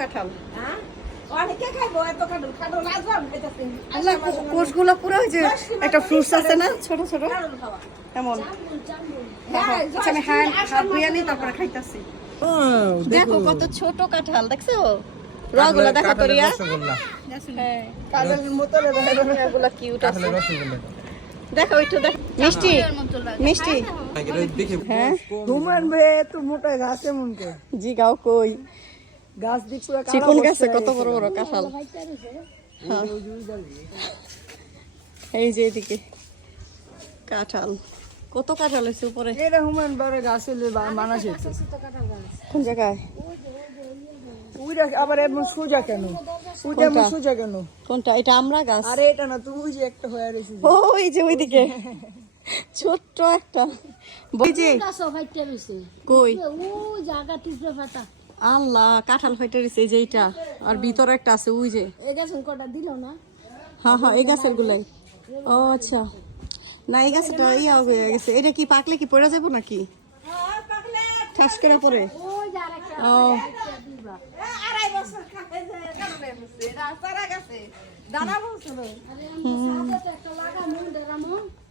কাঁঠাল। হ্যাঁ? কোষগুলো পুরো হয়েছে একটা ফ্রুটস আছে না? ছোট ছোট? এমন? হ্যাঁ, আচ্ছা আমি হ্যাঁ হাত ধুয়ে নিই তারপরে খাইতাছি। দেখো। কত ছোট কাঁঠাল দেখছ? রগুলা দেখো তো রিয়া হ্যাঁ কাঁঠালের মতো এগুলা কিউট আছে। দেখো একটু দেখো। মিষ্টি? মিষ্টি? হ্যাঁ ঘুমান বে তো মোটা গাছে মনকে জি গাও কই? গাছ পুরো চিকন গাছে কত বড় বড় কাঁঠাল। হ্যাঁ। এই যে এদিকে। কাঁঠাল। কত কাঁঠাল হয়েছে উপরে? এটা হুমান বারে গাছ হলে মানা কোন জায়গায়? ওইটা আবার এমন সোজা কেন? ওইটা এমন সোজা কেন? কোনটা? এটা আমরা গাছ? আরে এটা না তুই যে একটা হয়ে রয়েছে ওই যে ওইদিকে। ছোট্ট একটা। যে। কই? আল্লাহ কাঁঠাল হইতে রয়েছে এই যে এইটা। আর ভিতরে একটা আছে ওই যে। হ্যাঁ হ্যাঁ এই গাছের গুলাই। ও আচ্ছা। না এই গাছটা ইয়া হয়ে গেছে। এটা কি পাকলে কি পড়ে যাব নাকি? ঠাস করে পড়ে। ও। আড়াই